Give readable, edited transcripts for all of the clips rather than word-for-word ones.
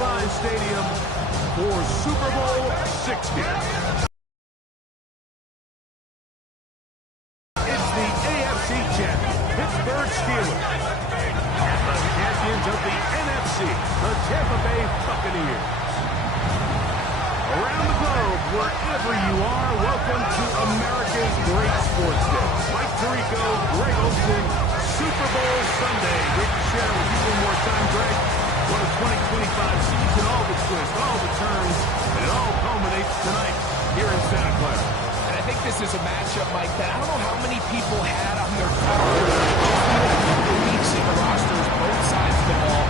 SoFi Stadium for Super Bowl 60. It's the AFC champion, Pittsburgh Steelers, and the champions of the NFC, the Tampa Bay Buccaneers. Around the globe, wherever you are, welcome to America's great sports day. Mike Tirico, Greg Olson, Super Bowl Sunday. Great to share with you one more time, Greg. What a 2025 season, all the twists, all the turns, and it all culminates tonight here in Santa Clara. And I think this is a matchup, Mike, that I don't know how many people had on their cards. Weeks in the rosters, both sides of the ball.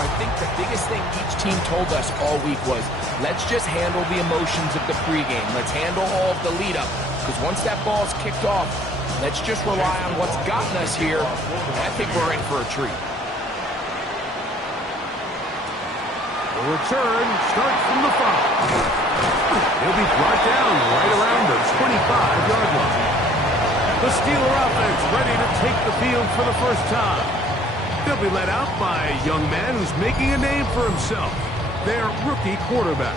I think the biggest thing each team told us all week was, let's just handle the emotions of the pregame. Let's handle all of the lead-up. Because once that ball's kicked off, let's just rely on what's gotten us here. And I think we're in for a treat. The return starts from the 5. He'll be brought down right around the 25-yard line. The Steeler offense ready to take the field for the first time. They'll be led out by a young man who's making a name for himself, their rookie quarterback.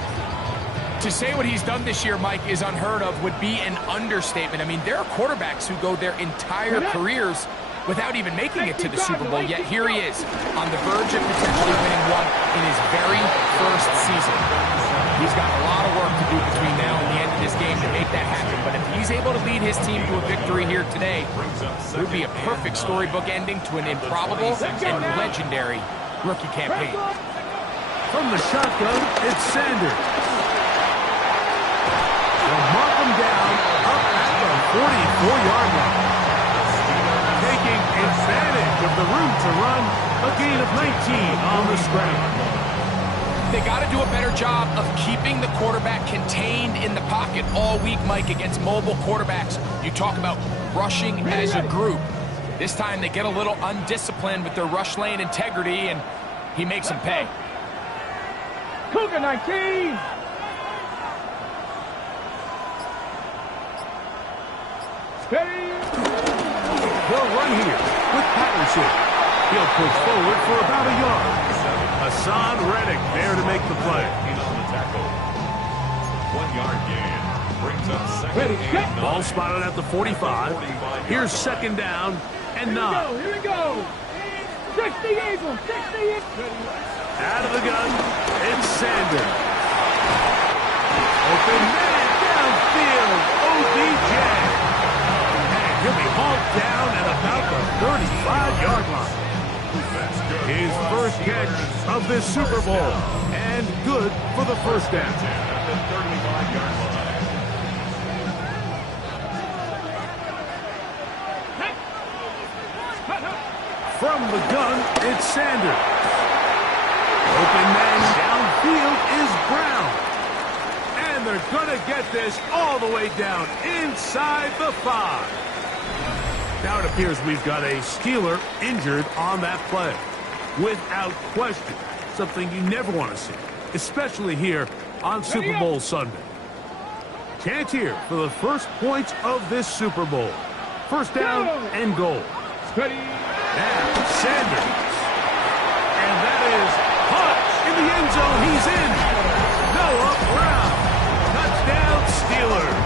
To say what he's done this year, Mike, is unheard of would be an understatement. I mean, there are quarterbacks who go their entire careers without even making it to the Super Bowl, yet here he is on the verge of potentially winning one in his very first season. He's got a lot of work to do between now and the end of this game to make that happen, but if he's able to lead his team to a victory here today, it would be a perfect storybook ending to an improbable and legendary rookie campaign. From the shotgun, it's Sanders. They'll mark him down up at the 44-yard line. Taking advantage of the room to run, a gain of 19 on the scramble. They got to do a better job of keeping the quarterback contained in the pocket all week, Mike, against mobile quarterbacks. You talk about rushing as a group. This time they get a little undisciplined with their rush lane integrity, and he makes them pay. Cougar 19! Steady! They'll run here with Patterson. He'll push forward for about a yard. Hassan Reddick there to make the play. Ball spotted at the 45. Here's second down and 9. Here we go. 60 Eagles, 60 Eagles. Out of the gun, it's Sanders. Open man downfield, OBJ. And he'll be hauled down at about the 35-yard line. His first catch of this Super Bowl, and good for the first down. From the gun, it's Sanders. Open man downfield is Brown. And they're going to get this all the way down inside the 5. Now it appears we've got a Steeler injured on that play. Without question, something you never want to see, especially here on Super Bowl Sunday. Chance here for the first points of this Super Bowl. First down and goal. Now Sanders. And that is caught in the end zone. He's in. Noah Brown. Touchdown Steelers.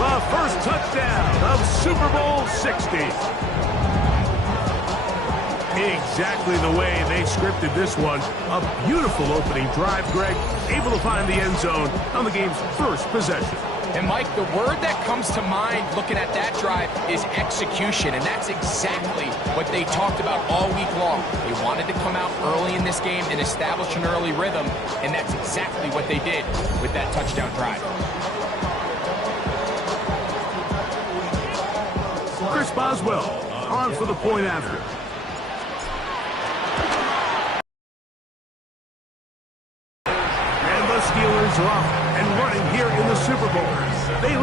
The first touchdown of Super Bowl 60. Exactly the way they scripted this one. A beautiful opening drive, Greg. Able to find the end zone on the game's first possession. And, Mike, the word that comes to mind looking at that drive is execution, and that's exactly what they talked about all week long. They wanted to come out early in this game and establish an early rhythm, and that's exactly what they did with that touchdown drive. Chris Boswell on for the point after. And the Steelers are off and running here in the Super Bowl. They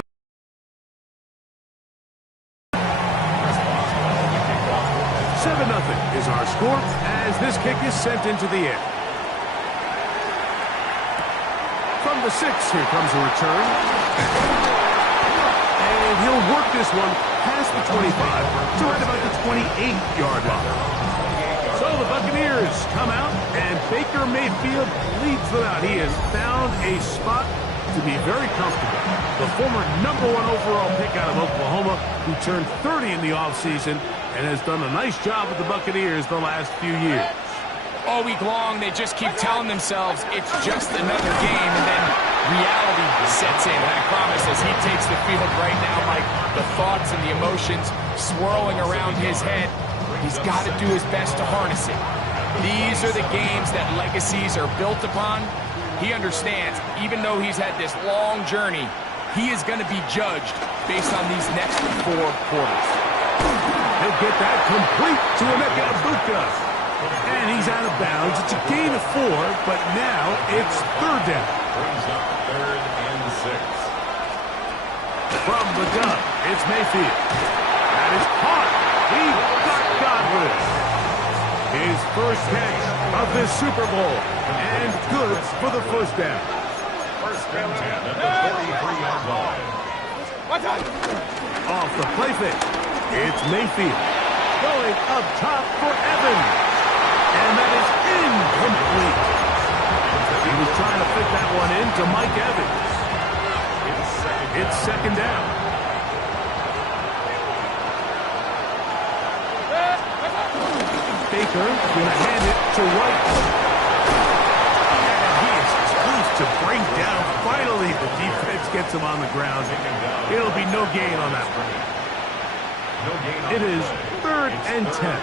7-0 is our score as this kick is sent into the air. From the 6, here comes a return. And he'll work this one past the 25 to right about the 28-yard line. So the Buccaneers come out, and Baker Mayfield leads them out. He has found a spot to be very comfortable. The former #1 overall pick out of Oklahoma, who turned 30 in the offseason and has done a nice job with the Buccaneers the last few years. All week long, they just keep telling themselves it's just another game, and then reality sets in. And I promise, as he takes the field right now, Mike, the thoughts and the emotions swirling around his head, he's got to do his best to harness it. These are the games that legacies are built upon. He understands, even though he's had this long journey, he is going to be judged based on these next 4 quarters. He'll get that complete to Emeka Egbuka. And he's out of bounds. It's a gain of 4, but now it's 3rd down. Brings up 3rd and 6. From the gun, it's Mayfield. That is caught. He got Godwin. His first catch of this Super Bowl. And good for the 1st down. 1st and 10 at the 43-yard line. Off the play fake, it's Mayfield. Going up top for Evans. And that is incomplete. He was trying to fit that one in to Mike Evans. It's 2nd down. Baker going to hand it to White. And he is tough to bring down. Finally, the defense gets him on the ground. It'll be no gain on that one. It is 3rd and 10.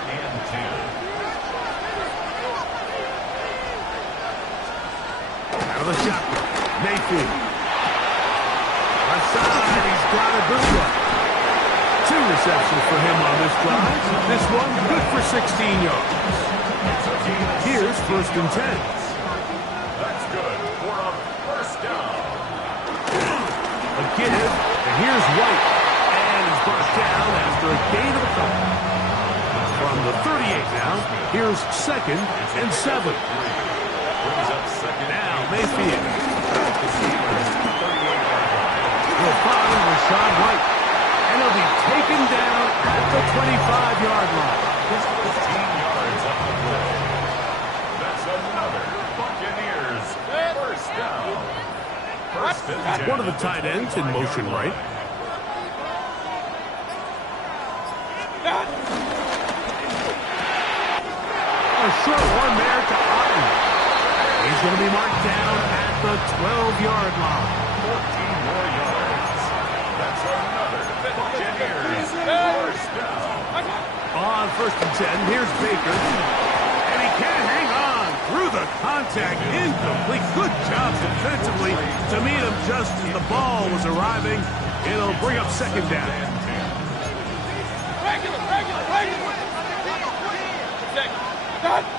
Out of the shotgun, Mayfield. Left side, he's got Egbuka. 2 receptions for him on this drive. This one good for 16 yards. Here's 1st and 10. That's good for a 1st down. A give, and here's White. And he's brought down after a gain of a couple. From the 38 now, here's 2nd and 7. Now Mayfield. He'll find Rashad White. And he'll be taken down at the 25-yard line. 15 yards on the play. That's another Buccaneers 1st down. 1st and 10. One of the tight ends in motion right. A short one there to Otten. He's going to be marked down at the 12-yard line. 14 more yards. That's another Buccaneers 1st down. On 1st and 10, here's Baker. And he can't hang on through the contact. Incomplete. Good job defensively to meet him just as the ball was arriving. It'll bring up 2nd down.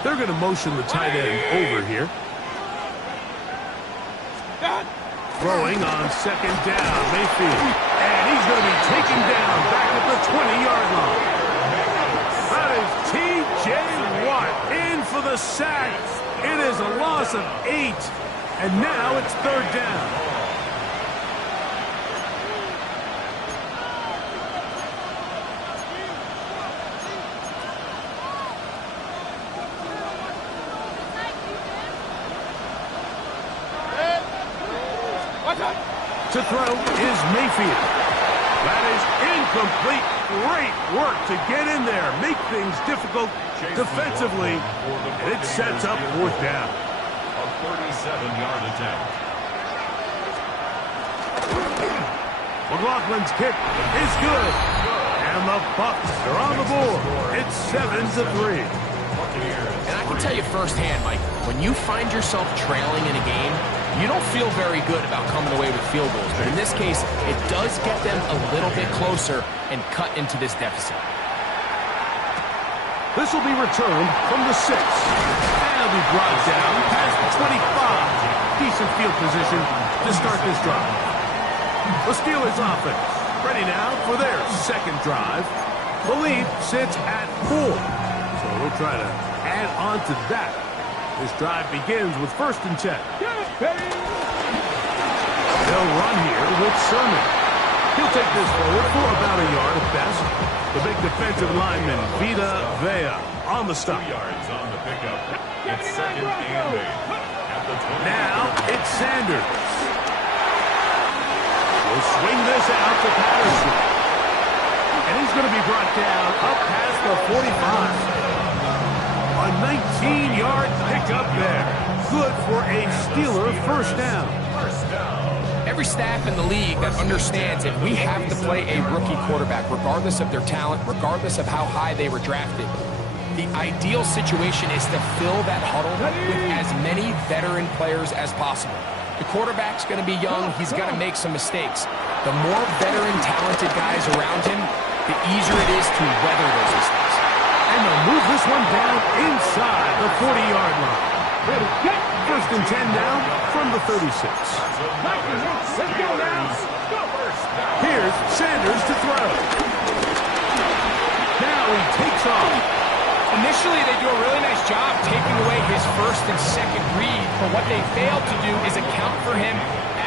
They're going to motion the tight end over here. Throwing on 2nd down, Mayfield. And he's going to be taken down back at the 20-yard line. That is T.J. Watt in for the sack. It is a loss of 8. And now it's 3rd down. To throw is Mayfield. That is incomplete. Great work to get in there. Make things difficult defensively. And it sets up 4th down. A 37-yard attempt. McLaughlin's kick is good. And the Bucs are on the board. It's 7-3. And I can tell you firsthand, Mike, when you find yourself trailing in a game, you don't feel very good about coming away with field goals. But in this case, it does get them a little bit closer and cut into this deficit. This will be returned from the 6. And it'll be brought down past the 25. Decent field position to start this drive. The Steelers offense ready now for their 2nd drive. The lead sits at 4. So we'll try to add on to that. This drive begins with 1st and 10. They'll run here with Sermon. He'll take this forward for about a yard at best. The big defensive lineman, Vita Vea, on the stop. 2 yards on the pickup. It's second and 8. At the 20. Now it's Sanders. Will swing this out to Patterson. And he's going to be brought down up past the 45. A 19-yard pickup there. Good for a Steeler first down. Every staff in the league that understands that we have to play a rookie quarterback, regardless of their talent, regardless of how high they were drafted. The ideal situation is to fill that huddle with as many veteran players as possible. The quarterback's going to be young. He's going to make some mistakes. The more veteran, talented guys around him, the easier it is to weather those mistakes. And they'll move this one down inside the 40-yard line. First and 10 down from the 36. Let's go now. Here's Sanders to throw. Now he takes off. Initially, they do a really nice job taking away his first and second read, but what they failed to do is account for him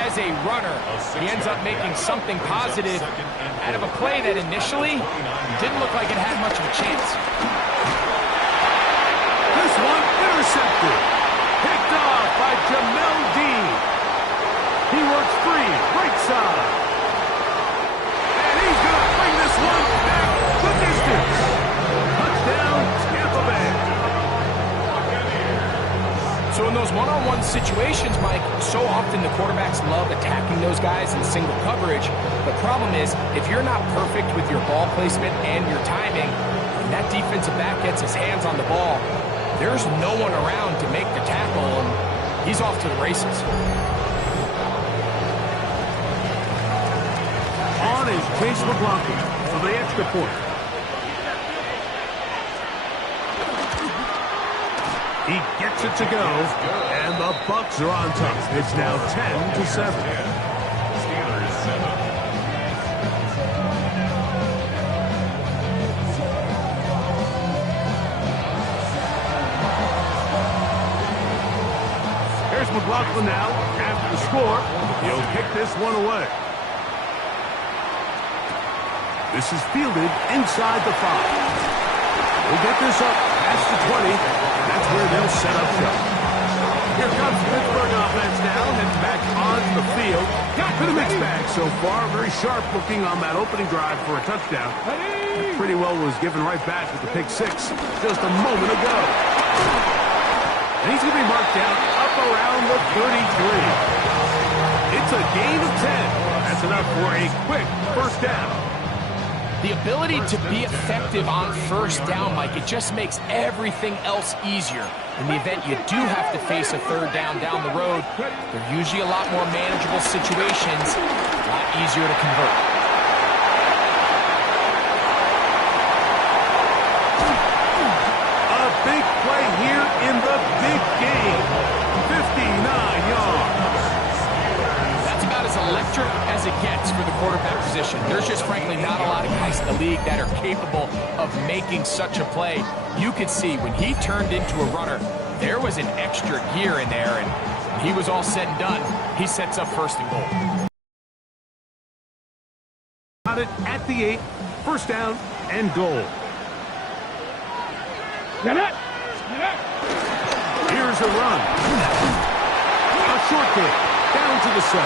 as a runner. He ends up making something positive out of a play that initially didn't look like it had much of a chance. This one intercepted. Picked off by Jamel Dean. He works free, right side. And he's going to bring this one back the distance. Touchdown, Tampa Bay. So in those one-on-one situations, Mike, so often the quarterbacks love attacking those guys in single coverage. The problem is, if you're not perfect with your ball placement and your timing, and that defensive back gets his hands on the ball, there's no one around to make the tackle, and he's off to the races. On is Chase McLaughlin for the extra point. He gets it to go, and the Bucs are on top. It's now 10-7. Steelers 7. Here's McLaughlin now. After the score, he'll kick this one away. This is fielded inside the 5. We'll get this up past the 20. That's where they'll set up shop. Here comes the Pittsburgh offense now, heading back onto the field. Got to the mixed bag so far. Very sharp looking on that opening drive for a touchdown. Pretty well was given right back with the pick 6 just a moment ago. And he's going to be marked down up around the 33. It's a gain of 10. That's enough for a quick first down. The ability to be effective on first down, Mike, it just makes everything else easier. In the event you do have to face a third down the road, they're usually a lot more manageable situations, a lot easier to convert. A big play here in the big game. 59 yards. That's about as electric as it gets for the quarterback position. There's just frankly not a lot of guys in the league that are capable of making such a play. You could see when he turned into a runner, there was an extra gear in there, and when he was all said and done, he sets up first and goal. Got it at the 8, first down and goal. Here's a run. A short kick down to the 7.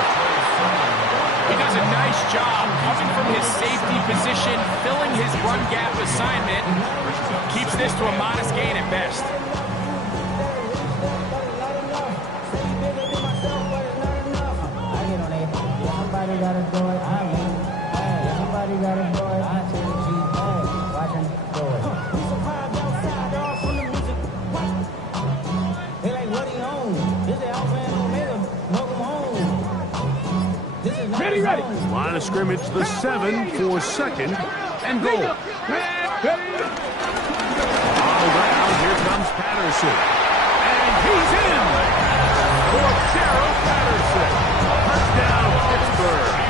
He does a nice job coming from his safety position, filling his run gap assignment, keeps this to a modest gain at best. Somebody gotta do it. I mean, hey, somebody gotta do it. I tell you, G, hey, watch him do it. He's so proud outside, they're all from the music. They like, what he own? This is Alpha and Omega. Welcome home. This is Ready. Line of scrimmage, the 7 for second and goal. All around, here comes Patterson. And he's in for Gerald Patterson. Touchdown, Pittsburgh.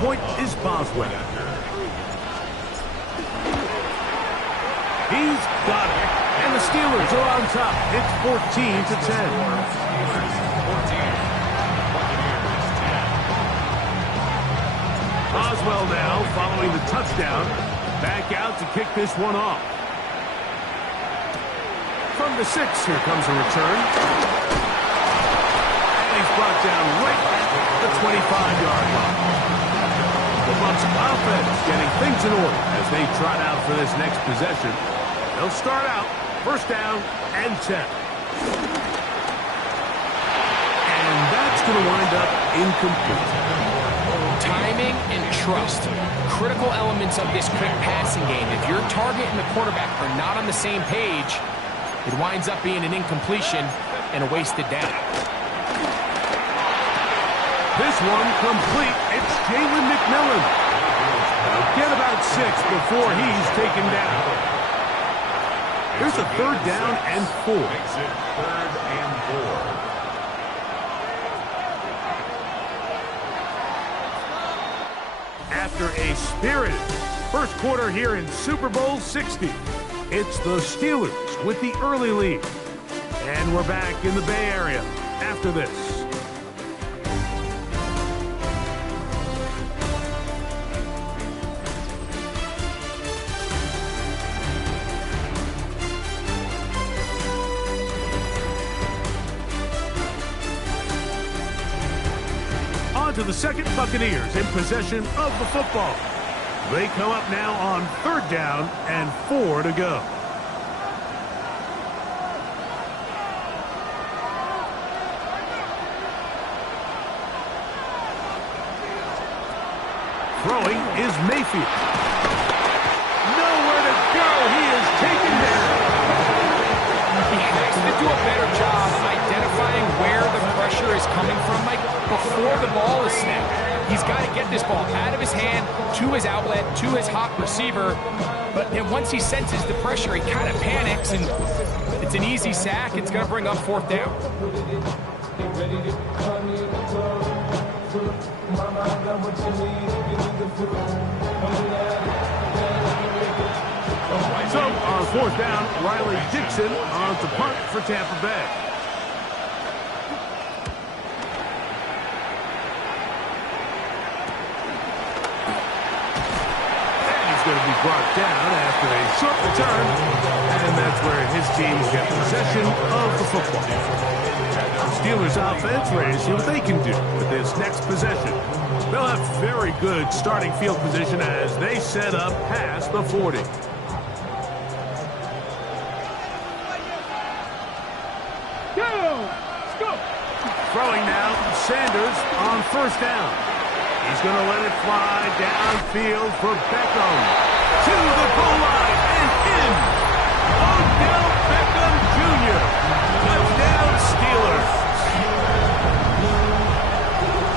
point is Boswell. He's got it. And the Steelers are on top. It's 14-10. Boswell now following the touchdown. Back out to kick this one off. From the 6, here comes a return. And he's brought down right at the 25-yard line. The Bucs offense getting things in order as they trot out for this next possession. They'll start out first down and 10. And that's going to wind up incomplete. Timing and trust, critical elements of this quick passing game. If your target and the quarterback are not on the same page, it winds up being an incompletion and a wasted down. This one complete. It's Jalen McMillan. They'll get about 6 before he's taken down. Here's a third down and 4. Makes it 3rd and 4. After a spirited first quarter here in Super Bowl 60, it's the Steelers with the early lead. And we're back in the Bay Area after this. On to the second, Buccaneers in possession of the football. They come up now on 3rd down and 4 to go. Throwing is Mayfield. Nowhere to go. He is taken down. He has to do a better job identifying where the pressure is coming from, Mike, before the ball is snapped. He's got to get this ball out of his hand, to his outlet, to his hot receiver. But then once he senses the pressure, he kind of panics, and it's an easy sack. It's going to bring up 4th down. So on 4th down, Riley Dixon on to punt for Tampa Bay. Going to be brought down after a short return, and that's where his team will get possession of the football. The Steelers offense ready to see what they can do with this next possession. They'll have very good starting field position as they set up past the 40. Go! Throwing now, Sanders on 1st down. He's going to let it fly downfield for Beckham. To the goal line and in. Odell Beckham Jr. Touchdown Steelers.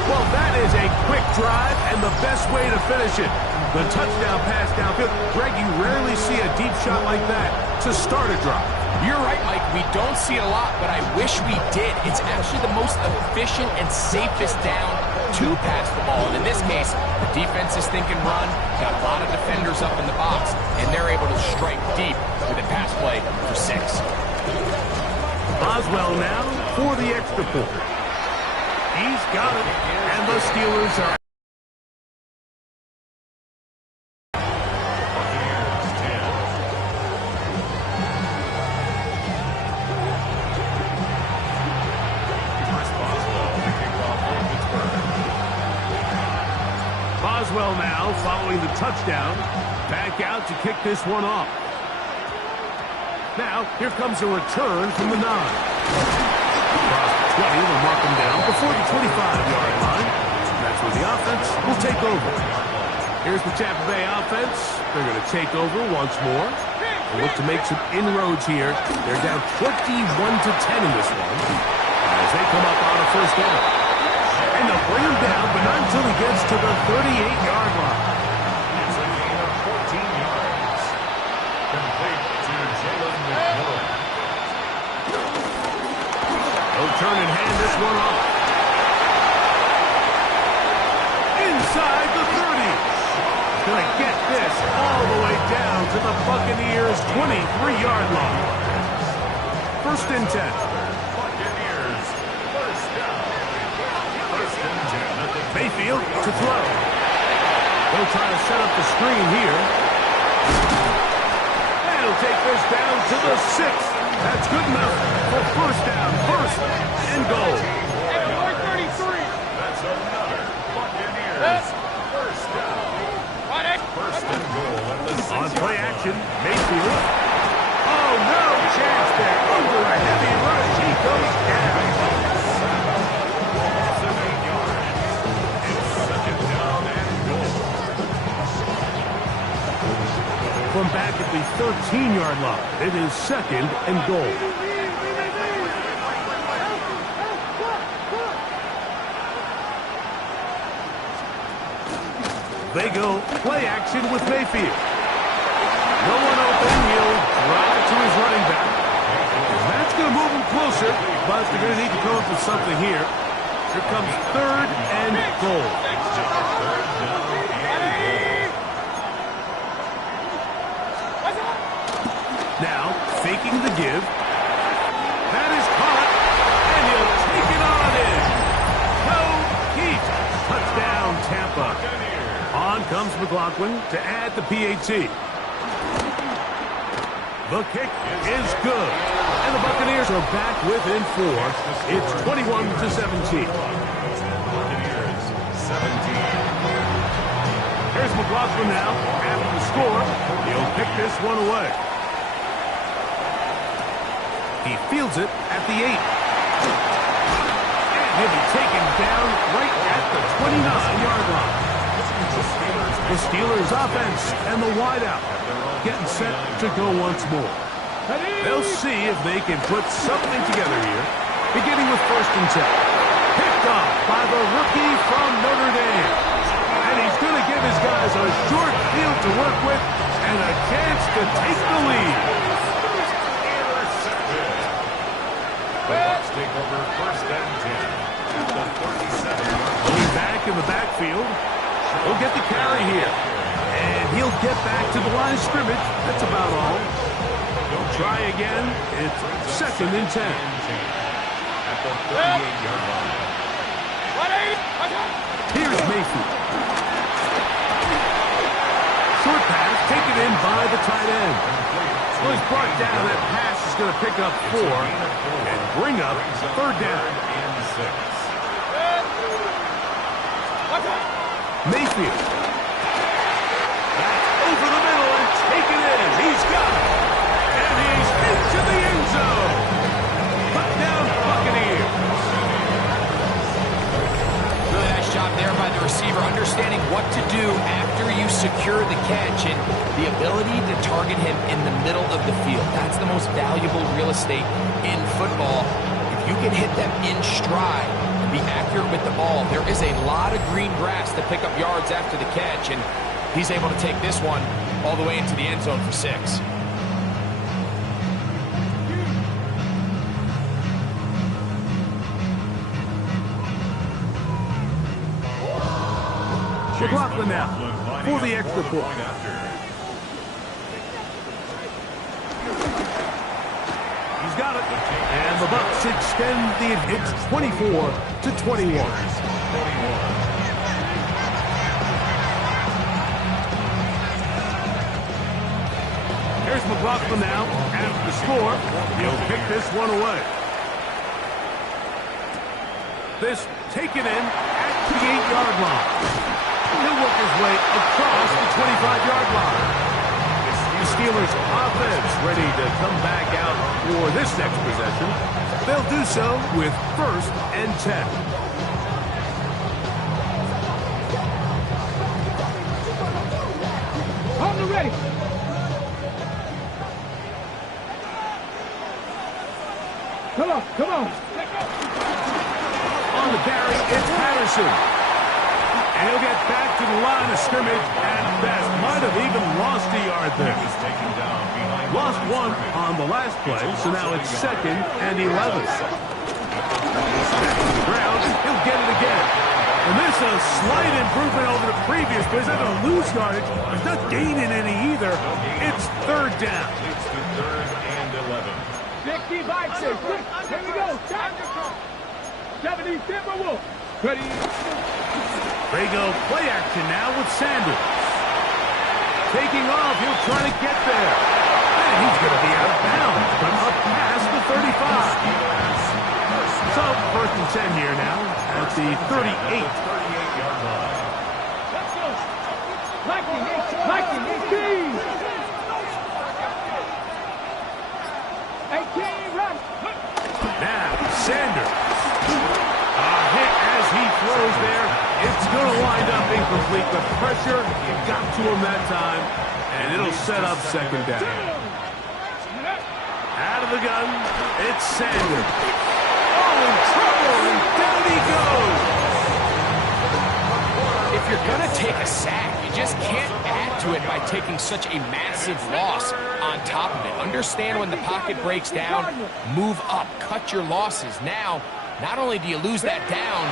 Well, that is a quick drive and the best way to finish it. The touchdown pass downfield. Greg, you rarely see a deep shot like that to start a drive. You're right, Mike. We don't see it a lot, but I wish we did. It's actually the most efficient and safest down to pass the ball. And in this case, the defense is thinking run, got a lot of defenders up in the box, and they're able to strike deep with a pass play for 6. Boswell now for the extra point. He's got it, and the Steelers are Boswell now following the touchdown. Back out to kick this one off. Now, here comes a return from the 9. Across the 20, they'll mark him down before the 25-yard line. That's where the offense will take over. Here's the Tampa Bay offense. They're going to take over once more. They'll look to make some inroads here. They're down 21-10 in this one as they come up on a 1st down. And they'll bring him down, but not until he gets to the 38-yard line. It's a gain of 14 yards. Complete to Jalen McMillan. They'll turn and hand this one off. Inside the going to get this all the way down to the Buccaneers' 23-yard line. 1st and 10. Buccaneers, first down. 1st and 10 at the Mayfield to throw. They'll try to set up the screen here. And he'll take this down to the 6. That's good enough for 1st down, 1st and goal. That's another Buccaneers, first down. 1st and goal at the 6. On play action, Mayfield. Oh, no chance there. Under a heavy rush, he goes down. Loss of 8 yards. It's 2nd down and goal. From back at the 13-yard line, it is 2nd and goal. They go play action with Mayfield. No one open. He'll drop it to his running back. That's going to move him closer, but they're going to need to come up with something here. Here comes 3rd and goal. Now, faking the give. That is caught, and he'll take it on in. No heat. Touchdown, Tampa. On comes McLaughlin to add the PAT. The kick is good. And the Buccaneers are back within 4. It's 21-17. Buccaneers, 17. Here's McLaughlin now. After the score, he'll pick this one away. He fields it at the 8. And he'll be taken down right at the 29-yard line. The Steelers offense and the wideout getting set to go once more. They'll see if they can put something together here, beginning with 1st and 10. Picked off by the rookie from Notre Dame. And he's going to give his guys a short field to work with and a chance to take the lead. The Bucs take over 1st and 10 at the 37-yard line. Looking back in the backfield. He'll get the carry here. And he'll get back to the line of scrimmage. That's about all. He'll try again. It's 2nd and 10. At the 38-yard line. Here's Mayfield. Short pass taken in by the tight end. Well, he's brought down. That pass is going to pick up 4 and bring up 3rd down. Mayfield. That's over the middle and taken in. He's got it. And he's into the end zone. Touchdown, Buccaneers. Really nice job there by the receiver, understanding what to do after you secure the catch and the ability to target him in the middle of the field. That's the most valuable real estate in football. If you can hit them in stride, be accurate with the ball, there is a lot of green grass to pick up yards after the catch, and he's able to take this one all the way into the end zone for 6. McLaughlin now for the extra point. He's got it. And the Bucs extend the it's 24-21. Here's McLaughlin now. After the score, he'll pick this one away. This taken in at the 8-yard line. He'll work his way across the 25-yard line. The Steelers offense ready to come back out for this next possession. They'll do so with 1st and 10. On the ready. Come on, come on. On the carry, it's Patterson. And he'll get back to the line of scrimmage at best. Might have even lost a yard there. Lost 1 on the last play, so now it's 2nd and 11. Back to the ground, he'll get it again. And this is a slight improvement over the previous, but he's not going to lose yardage. He's not gaining any either. It's third down. It's the 3rd and 11. 55, 6. Here we go. 70 Timberwolves. Ready? They go play action now with Sanders. Taking off, he'll try to get there. And he's going to be out of bounds, but up past the 35. So, 1st and 10 here now at the 38. 38-yard line. Let's go. Lightning, 18. 18, run. Now, Sanders. A hit as he throws there. It's going to wind up incomplete. The pressure got to him that time, and it'll set up 2nd down. Out of the gun, it's Sanders. Oh, in trouble, and down he goes. If you're going to take a sack, you just can't add to it by taking such a massive loss on top of it. Understand when the pocket breaks down, move up, cut your losses. Now, not only do you lose that down,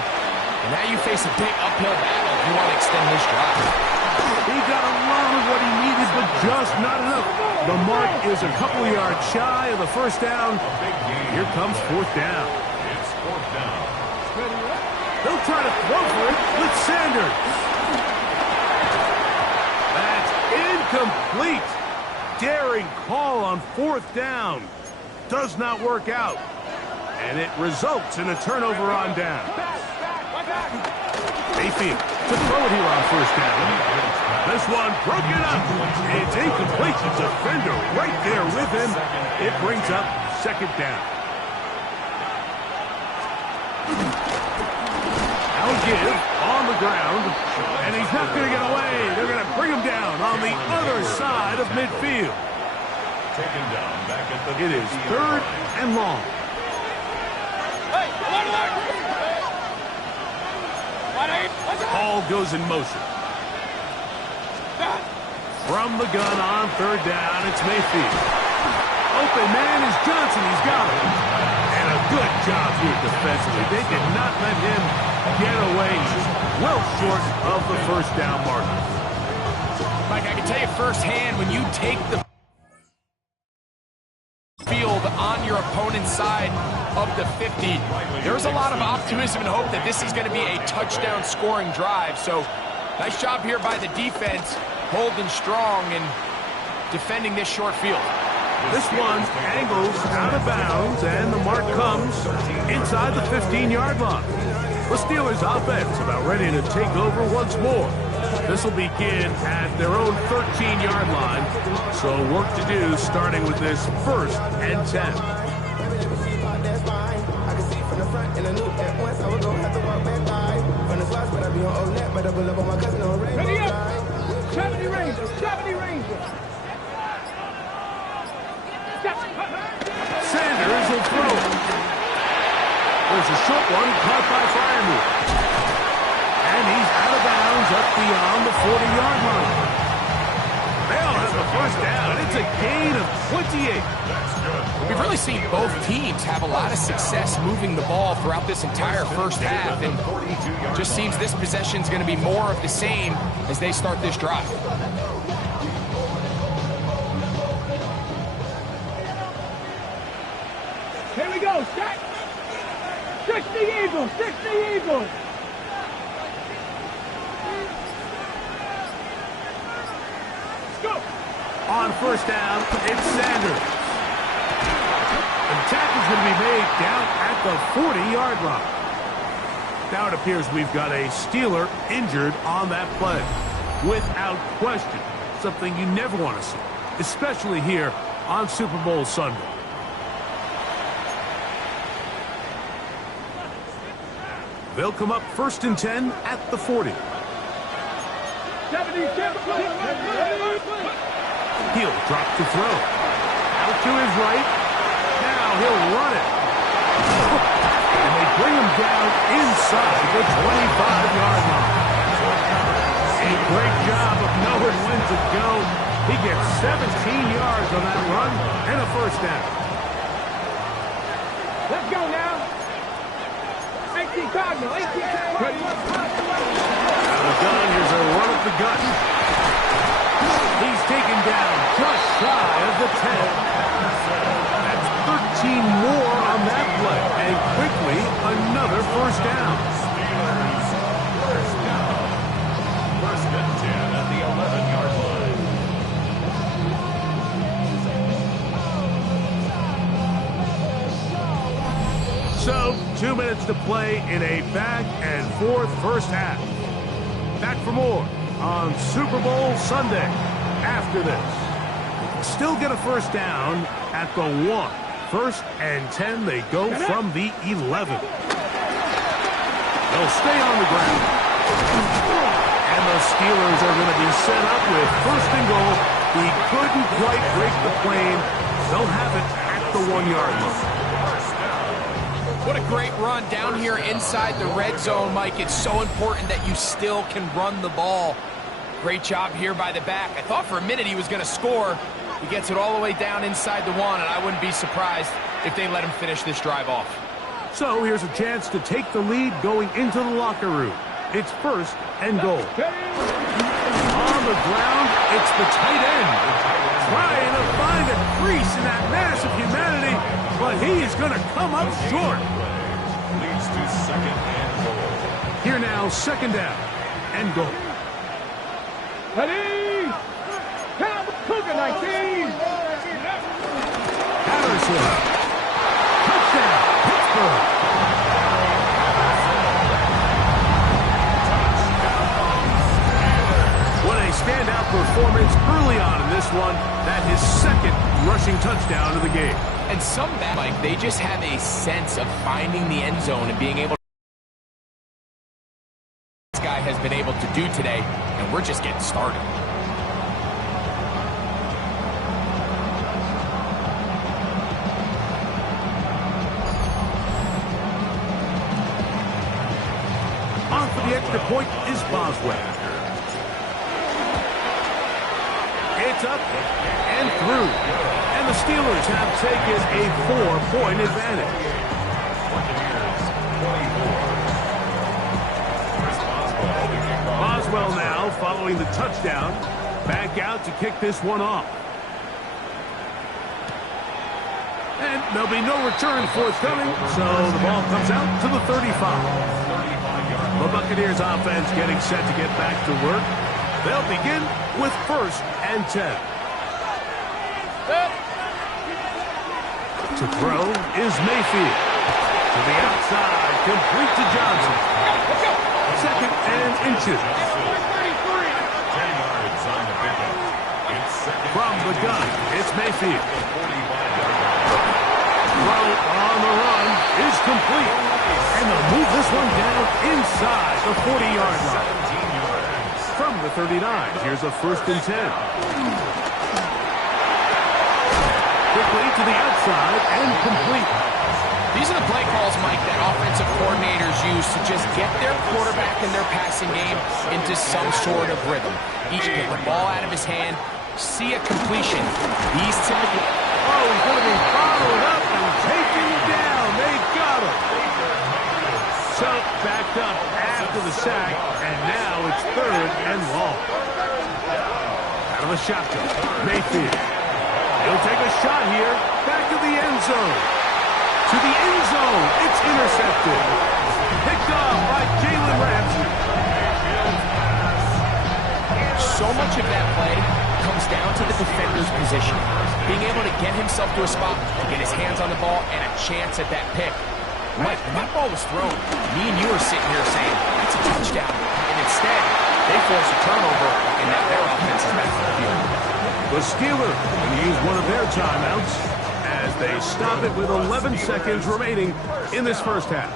and now you face a big uphill battle if you want to extend this drive. He got a lot of what he needed, but just not enough. The mark is a couple of yards shy of the 1st down. Here comes 4th down. It's 4th down. They'll try to throw for it with Sanders. That's incomplete. Daring call on 4th down. Does not work out. And it results in a turnover on down. Mayfield to throw it here on 1st down. This one broken up. It's incomplete. The defender right there with him. It brings up 2nd down. Now give on the ground. And he's not going to get away. They're going to bring him down on the other side of midfield. Taken down back at the It is 3rd and long. Ball goes in motion. From the gun on 3rd down, it's Mayfield. Open man is Johnson. He's got it. And a good job here defensively. They did not let him get away. Well short of the 1st down marker. Mike, I can tell you firsthand, when you take the field on your opponent's side of the 50, there's a lot of optimism and hope that this is going to be a touchdown scoring drive. So nice job here by the defense, holding strong and defending this short field. This one angles out of bounds, and the mark comes inside the 15-yard line. The Steelers offense about ready to take over once more. This will begin at their own 13-yard line, so work to do starting with this 1st and 10. Ready up. 70 Rangers. 70 Rangers. Sanders will throw it. There's a short one caught by Fryermuth. And he's out of bounds up beyond the 40-yard line. They'll have the 1st down. It's a gain of 28. We've really seen both teams have a lot of success moving the ball throughout this entire 1st half, and it just seems this possession is going to be more of the same as they start this drive. Here we go. Set. 60 Eagles. 60 Eagles. Let's go. On 1st down, it's Sanders. The tackle's going to be made down at the 40-yard line. Now it appears we've got a Steeler injured on that play. Without question, something you never want to see, especially here on Super Bowl Sunday. They'll come up 1st and 10 at the 40. 70 He'll drop to throw. Out to his right. Now he'll run it. And they bring him down inside the 25-yard line. A great job of knowing when to go. He gets 17 yards on that run and a 1st down. Let's go now. 18 Cardinal, 18 Cardinal. Out of the gun, here's a run up the gut. He's taken down just shy of the 10. That's 13 more on that play. And quickly, another first down. Steelers, first down. First and 10 at the 11-yard line. So, 2 minutes to play in a back-and-forth first half. Back for more on Super Bowl Sunday. After this, still get a first down at the 1. First and 10, they go from the 11. They'll stay on the ground. And the Steelers are going to be set up with first and goal. He couldn't quite break the plane. They'll have it at the 1-yard line. What a great run down here inside the red zone, Mike. It's so important that you still can run the ball. Great job here by the back. I thought for a minute he was going to score. He gets it all the way down inside the 1, and I wouldn't be surprised if they let him finish this drive off. So here's a chance to take the lead going into the locker room. It's first and goal. On the ground, it's the tight end. Trying to find a crease in that mass of humanity, but he is going to come up short. Leads to second and goal. Here now, second down and goal. Ready? Count Cougar 19. Patterson. Touchdown, Pittsburgh. What a standout performance early on in this one. That his second rushing touchdown of the game. And some back, Mike, they just have a sense of finding the end zone and being able to. This guy has been able to do today, and we're just getting started. On for the extra point is Boswell. It's up and through. And the Steelers have taken a 4-point advantage. Boswell now following the touchdown. Back out to kick this one off. And there'll be no return forthcoming, so the ball comes out to the 35. The Buccaneers offense getting set to get back to work. They'll begin with first and 10. To throw is Mayfield. To the outside, complete to Johnson. Second and inches. 10 yards on the pickup. It's second. From the gun, it's Mayfield. 45-yard Throw on the run is complete. And they'll move this one down inside the 40-yard line. 17 yards. From the 39, here's a first and 10. Quickly to the outside and complete. These are the play calls, Mike, that offensive coordinators use to just get their quarterback and their passing game into some sort of rhythm. Each get the ball out of his hand, see a completion. These typical... Oh, he's going to be followed up and taken down. They got him. So backed up after the sack, and now it's third and long. Out of the shotgun, Mayfield. He'll take a shot here. Back to the end zone. To the end zone. It's intercepted. Picked off by Jalen Ramsey. So much of that play comes down to the defender's position. Being able to get himself to a spot, to get his hands on the ball, and a chance at that pick. Mike, when that ball was thrown, me and you were sitting here saying, that's a touchdown. And instead, they force a turnover, and now their offense is back on the field. The Steelers going to use one of their timeouts as they stop it with 11 seconds remaining in this first half.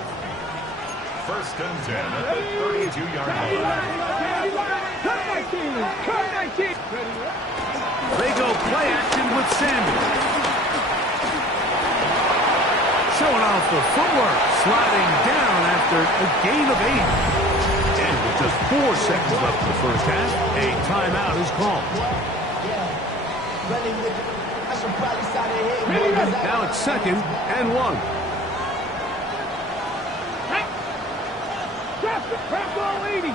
First and 10 at the 32-yard line. They go play action with Sanders. Showing off the footwork, sliding down after a gain of 8. And with just 4 seconds left in the first half, a timeout is called. Now it's second and 1. Press all 80.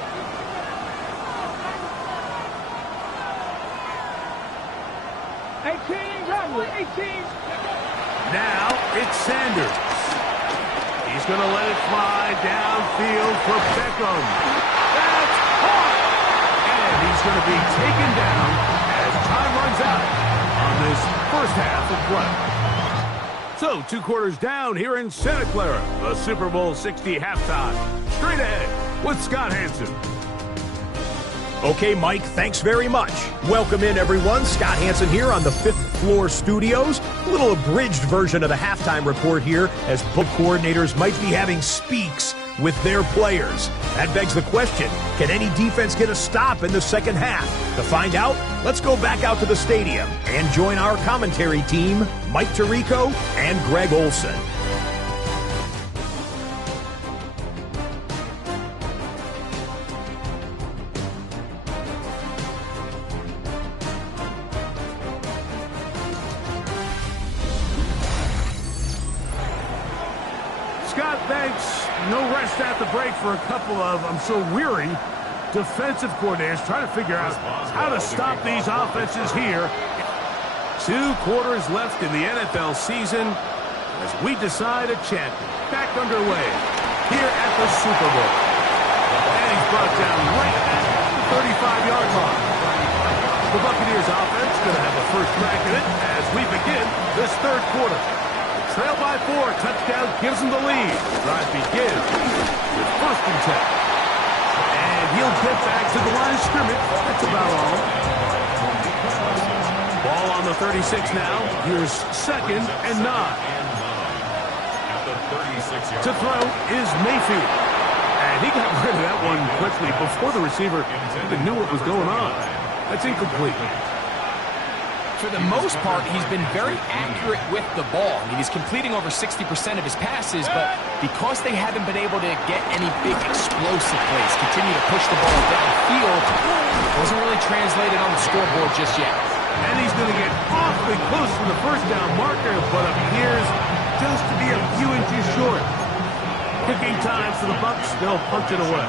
Robert, 18. Now it's Sanders. He's going to let it fly downfield for Beckham. That's caught. And he's going to be taken down as time runs out on this first half of play. So, 2 quarters down here in Santa Clara. The Super Bowl 60 halftime. Straight ahead with Scott Hanson. Okay, Mike, thanks very much. Welcome in, everyone. Scott Hanson here on the 5th floor studios. A little abridged version of the halftime report here, as both coordinators might be having speaks with their players. That begs the question, can any defense get a stop in the second half? To find out, let's go back out to the stadium and join our commentary team, Mike Tirico and Greg Olson. Scott, thanks. No rest at the break for a couple of, I'm sure, weary defensive coordinators trying to figure out how to stop these offenses here. 2 quarters left in the NFL season as we decide a champion. Back underway here at the Super Bowl. And he's brought down right at the 35-yard line. The Buccaneers offense going to have a first crack at it as we begin this 3rd quarter. Trail by 4, touchdown gives him the lead. Drive begins with 1st and 10. And he'll get back to the line of scrimmage. That's about all. Ball on the 36 now. Here's 2nd and 9. To throw is Mayfield. And he got rid of that one quickly before the receiver even knew what was going on. That's incomplete. For the most part, he's been very accurate with the ball. I mean, he's completing over 60% of his passes, but because they haven't been able to get any big explosive plays, continue to push the ball downfield, wasn't really translated on the scoreboard just yet. And he's going to get awfully close to the first down marker, but appears just to be a few inches short. Kicking time for the Bucs. They'll punch it away.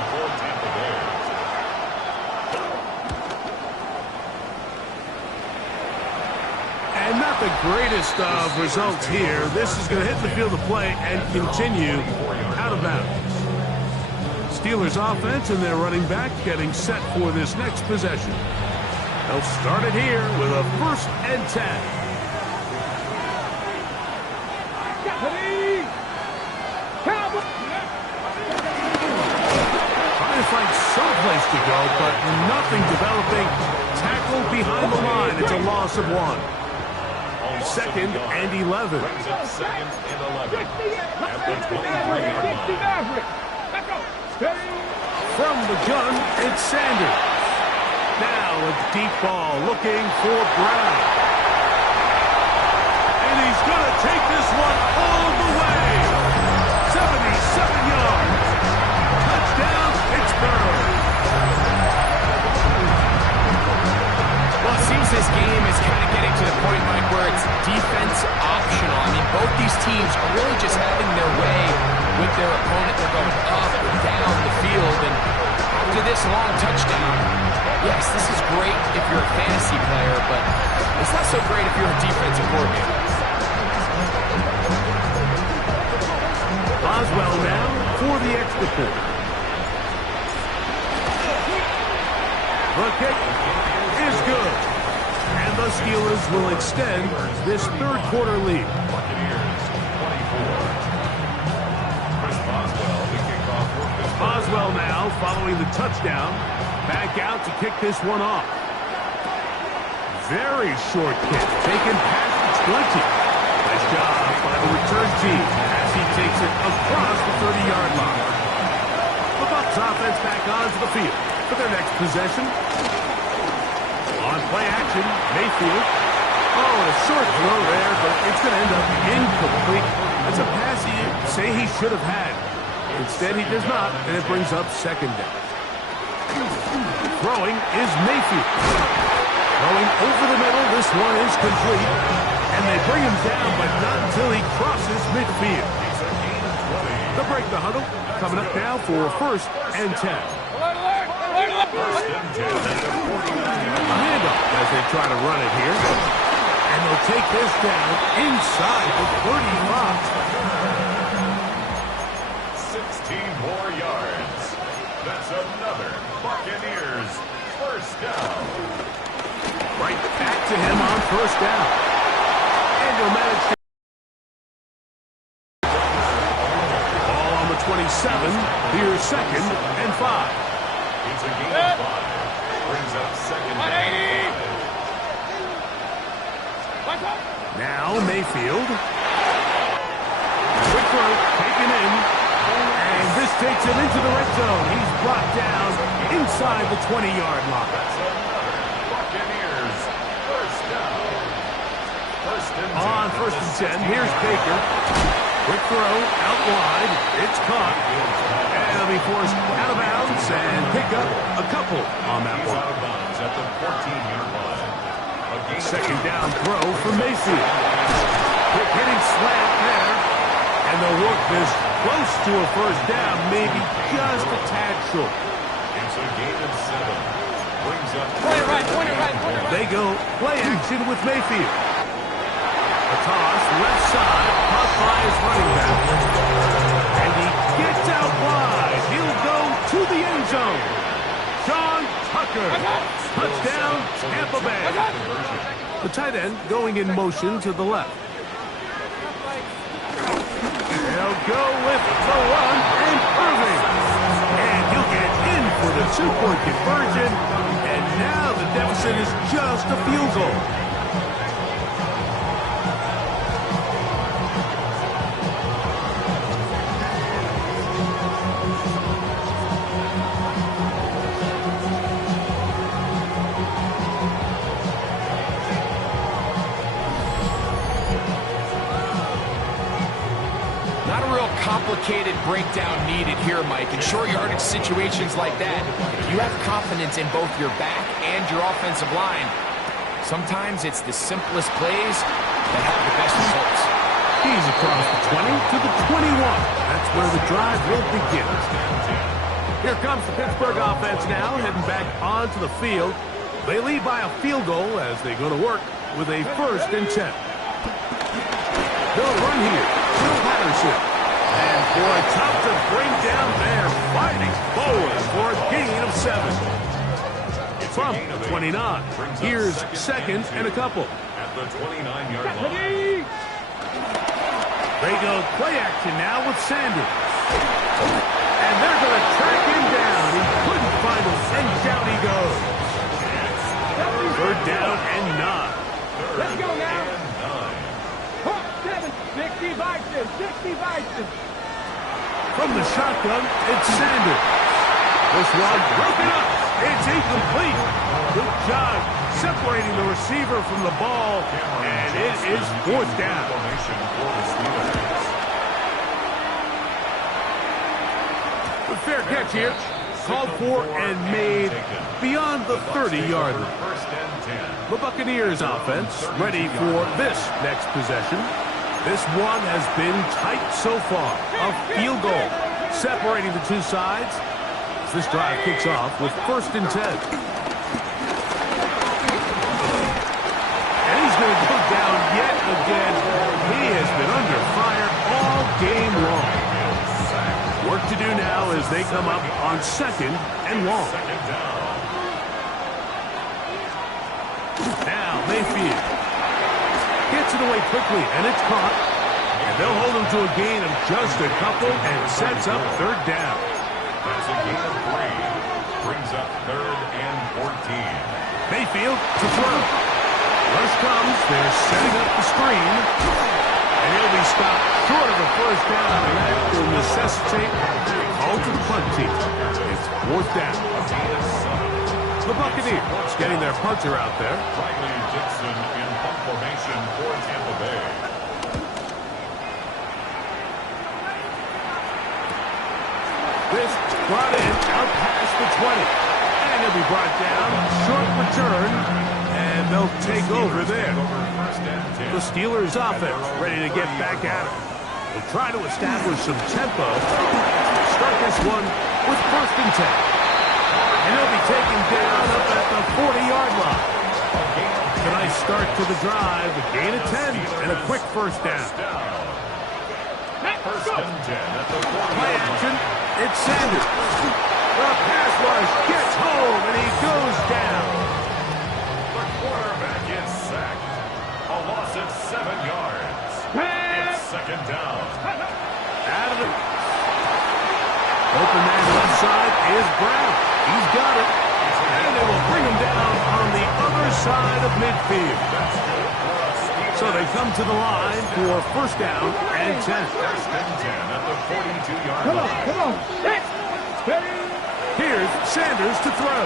And not the greatest of results here. This is going to hit the field of play and continue out of bounds. Steelers offense and their running back getting set for this next possession. They'll start it here with a 1st and 10. Trying to find someplace to go, but nothing developing. Tackled behind the line. It's a loss of 1. 2nd and 11. From the gun, it's Sanders. Now a deep ball looking for Brown. And he's going to take this one all the way. 77 yards. Touchdown, Pittsburgh. Well, it seems this game is kind of getting to the point, Mike, where it's defense optional. I mean, both these teams are really just having their way with their opponent. They're going up and down the field. And after this long touchdown, yes, this is great if you're a fantasy player, but it's not so great if you're a defensive coordinator. Boswell now for the extra point. The kick is good. And the Steelers will extend this 3rd quarter lead. Boswell now following the touchdown. Back out to kick this one off. Very short kick. Taken past the 20. Nice job by the return team as he takes it across the 30-yard line. The Bucs offense back onto the field for their next possession. On play action, Mayfield. Oh, a short throw there, but it's going to end up incomplete. That's a pass he say he should have had. Instead, he does not, and it brings up 2nd down. Throwing is Mayfield. Throwing over the middle, this one is complete. And they bring him down, but not until he crosses midfield. The break the huddle. Coming up now for 1st and 10. Handoff as they try to run it here. And they'll take this down inside the 35. 16 more yards. That's another Buccaneers first down. Right back to him on 1st down. And he'll manage to... Ball on the 27. Here's 2nd and 5. It's a gain of 5. Brings up 2nd down. Now Mayfield. Quick throw, taken in. And this takes him into the red zone. He's brought down inside the 20-yard line. That's another Buccaneers first down. On 1st and 10, here's Baker. Quick throw, out wide. It's caught. And he'll be forced out of bounds and pick up a couple on that He's one. out of bounds at the 14-yard line. Second down throw for Mayfield. Quick hitting slant there. And they'll work this close to a 1st down, maybe just a tad short. It's a gain of 7. Brings up... Point it right. They go play action with Mayfield. A toss left side, caught by his running back. And he gets out wide. He'll go to the end zone. Sean Tucker. Touchdown, Tampa Bay. The tight end going in motion to the left. They'll go with the run and Irving. And he'll get in for the 2-point conversion. And now the deficit is just a field goal. Complicated breakdown needed here, Mike. In short yardage situations like that, if you have confidence in both your back and your offensive line, sometimes it's the simplest plays that have the best results. He's across the 20 to the 21. That's where the drive will begin. Here comes the Pittsburgh offense now, heading back onto the field. They lead by a field goal as they go to work with a 1st and 10. They'll run here. Will Patterson. And boy, tough to bring down there. Fighting forward for a gain of 7. From 29. Here's 2nd and a couple. At the 29-yard line. They go play action now with Sanders. And they're going to track him down. He couldn't find him, and down he goes. 3rd down and 9. Let's go now. 60 Vikings, 60 Vikings. From the shotgun, it's Sanders. This one broken up. It's incomplete. Good job separating the receiver from the ball, and it is 4th down. The fair catch here, called for and made beyond the 30-yard line. The Buccaneers offense ready for this next possession. This one has been tight so far. A field goal separating the two sides. As this drive kicks off with 1st and 10. And he's going to go down yet again. He has been under fire all game long. Work to do now as they come up on 2nd and long. Now Mayfield gets it away quickly, and it's caught. And they'll hold him to a gain of just a couple and sets up 3rd down. That's a gain of 3. Brings up 3rd and 14. Mayfield to throw. Rush comes. They're setting up the screen. And he'll be stopped short of a 1st down. And that will necessitate a call to the punt team. It's 4th down. The Buccaneers getting their punter out there. Riley Dixon in punt formation for Tampa Bay. This brought in out past the 20. And he'll be brought down. Short return. And they'll take over there. The Steelers offense ready to get back at it. will try to establish some tempo. Start this one with 1st and 10. And he'll be taken down up at the 40-yard line. A nice start to the drive, a gain of 10, and a quick 1st down. 1st and 10 at the 40. Play action, it's Sanders. The pass rush gets home, and he goes down. The quarterback is sacked. A loss of 7 yards. It's 2nd down. Out of it. Open man left side is Brown. He's got it. And they will bring him down on the other side of midfield. So they come to the line for 1st down and 10. 1st and 10 at the 42-yard line. Come on. Ready? Here's Sanders to throw.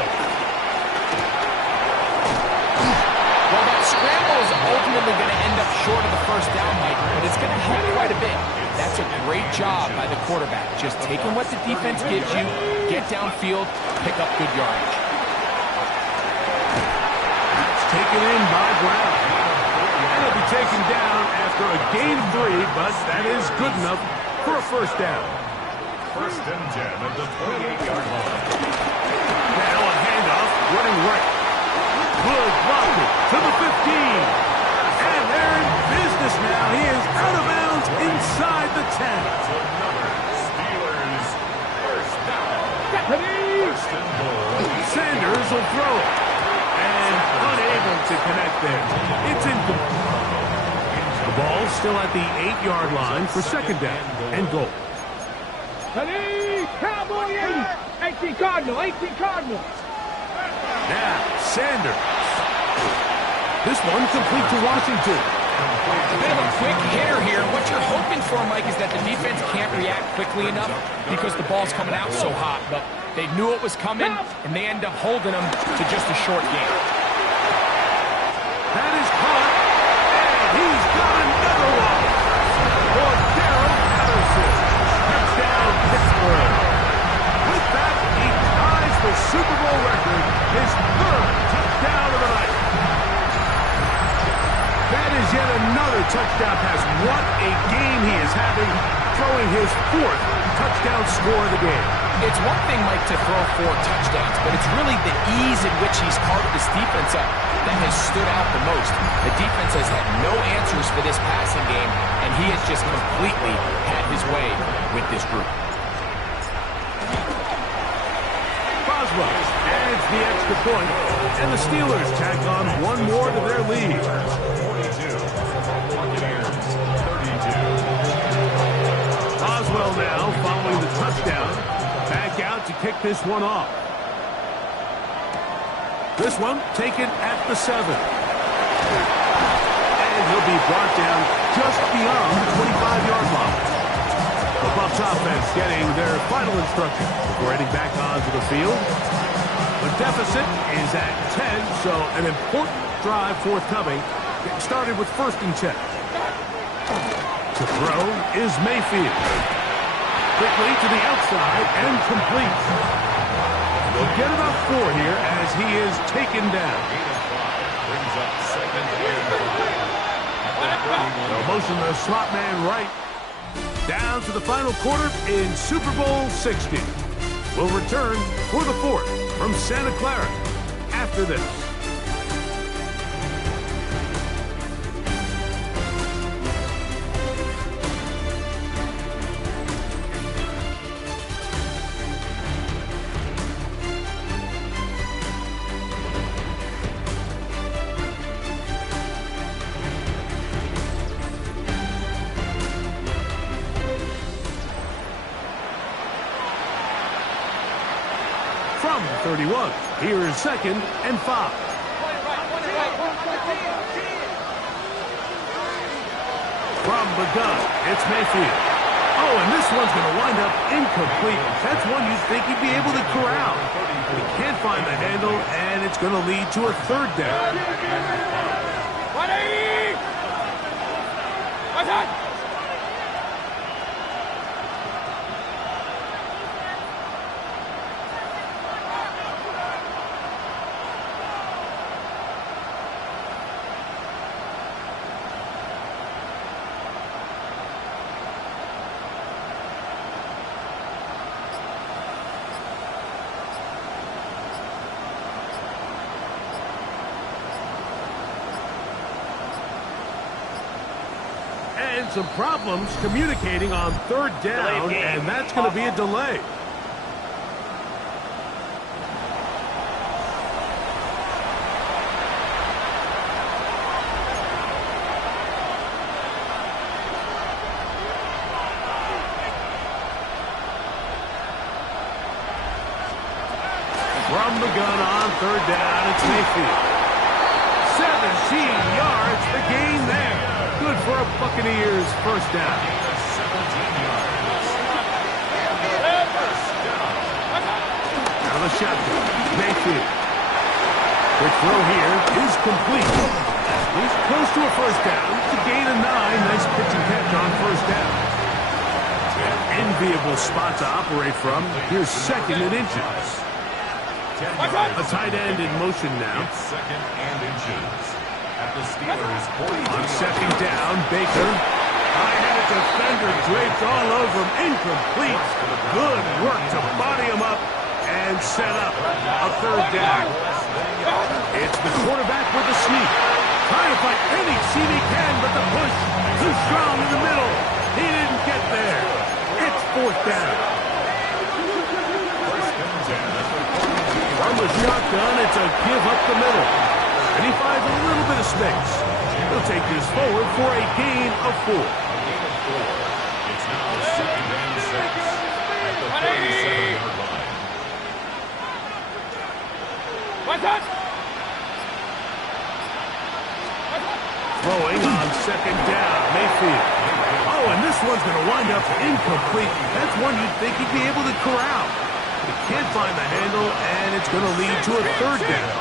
Well, that scramble is ultimately going to end up short of the 1st down, Mike, but it's going to help quite a bit. That's a great job by the quarterback. Just taking what the defense gives you, get downfield, pick up good yardage. It's taken in by Brown. And he'll be taken down after a gain of 3, but that is good enough for a 1st down. 1st and 10 at the 28-yard line. Now a handoff, running right. Good blocking to the 15. And they're in business now. He is out of bounds inside the 10. Another Steelers 1st down. 1st and goal. Sanders will throw it. And unable to connect there. It's incomplete. The ball still at the 8-yard line for 2nd down and goal. Ready? Cowboy 80. 18 Cardinal. 18 Cardinal. Now, Sanders. This one complete to Washington. A bit of a quick hitter here. What you're hoping for, Mike, is that the defense can't react quickly enough because the ball's coming out so hot. But they knew it was coming, and they end up holding them to just a short game. That is caught, and he's got another one. For Darrell Patterson. Touchdown, Pittsburgh. With that, he ties the Super Bowl record, his 3rd touchdown of the night. That is yet another touchdown pass. What a game he is having, throwing his 4th touchdown score of the game. It's one thing, Mike, to throw 4 touchdowns, but it's really the ease in which he's carved this defense up that has stood out the most. The defense has had no answers for this passing game, and he has just completely had his way with this group. Boswell adds the extra point, and the Steelers tack on one more to their lead. 42. Buccaneers 32. Boswell now following the touchdown. Back out to kick this one off. This one taken at the 7. And he'll be brought down just beyond the 25-yard line. The Bucs offense getting their final instruction before heading back onto the field. The deficit is at 10, so an important drive forthcoming. Getting started with 1st and 10. To throw is Mayfield. Quickly to the outside and complete. They'll get about 4 here as he is taken down. Brings up 2nd and 5. They'll motion the slot man right. Down to the final quarter in Super Bowl 60. We'll return for the 4th from Santa Clara after this. From 31, here is 2nd and 5. From the gun, it's Mayfield. Oh, and this one's going to wind up incomplete. That's one you'd think he'd be able to corral. But he can't find the handle, and it's going to lead to a 3rd down. And some problems communicating on third down, and that's going to be a delay. From the gun on third down, it's Mayfield. 17 yards, the gain there. Good for a Buccaneers first down. 17 yards. First down. Now the shotgun, Mayfield. Quick throw here is complete. He's close to a first down. It's a gain of 9. Nice pitch and catch on first down. An enviable spot to operate from. Here's second and inches. A tight end in motion now. It's second and inches. At the Steelers' 40. On second down, Baker. High-headed defender draped all over him. Incomplete. Good work to body him up and set up a third down. It's the quarterback with the sneak. Trying to find any seam he can, but the push too strong in the middle. He didn't get there. It's fourth down. From the shotgun, it's a give up the middle. And he finds a little bit of space. He'll take this forward for a gain of 4. It's now second and 6 at the 37-yard line. Throwing on second down, Mayfield. Oh, and this one's going to wind up incomplete. That's one you'd think he'd be able to corral. He can't find the handle, and it's going to lead to a third down.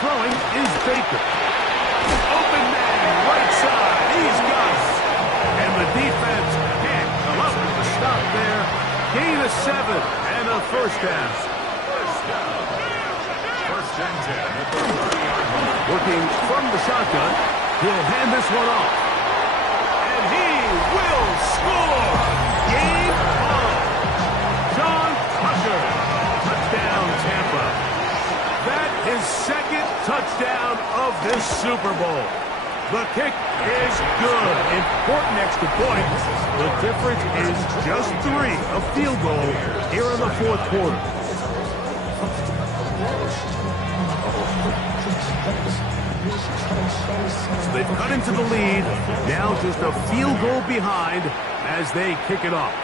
Throwing is Baker. Open man, right side. He's got it. And the defense can't come up with a stop there. Gain of 7 and a first down. First down. First and 10 at the 30-yard line. Working from the shotgun, he'll hand this one off. And he will score. Game on. John Tucker. Touchdown, Tampa. That is second touchdown of this Super Bowl. The kick is good. Important extra point. The difference is just 3. A field goal here in the fourth quarter. So they've cut into the lead. Now just a field goal behind as they kick it off.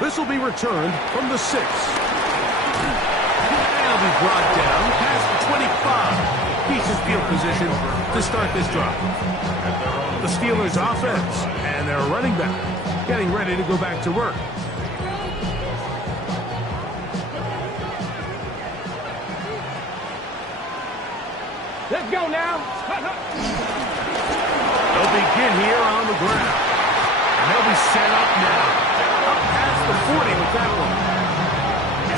This will be returned from the 6. They'll be brought down past the 25. Decent field position to start this drive. The Steelers offense and their running back getting ready to go back to work. Let's go now. They'll begin here on the ground. And they'll be set up now. Up past the 40 with that one.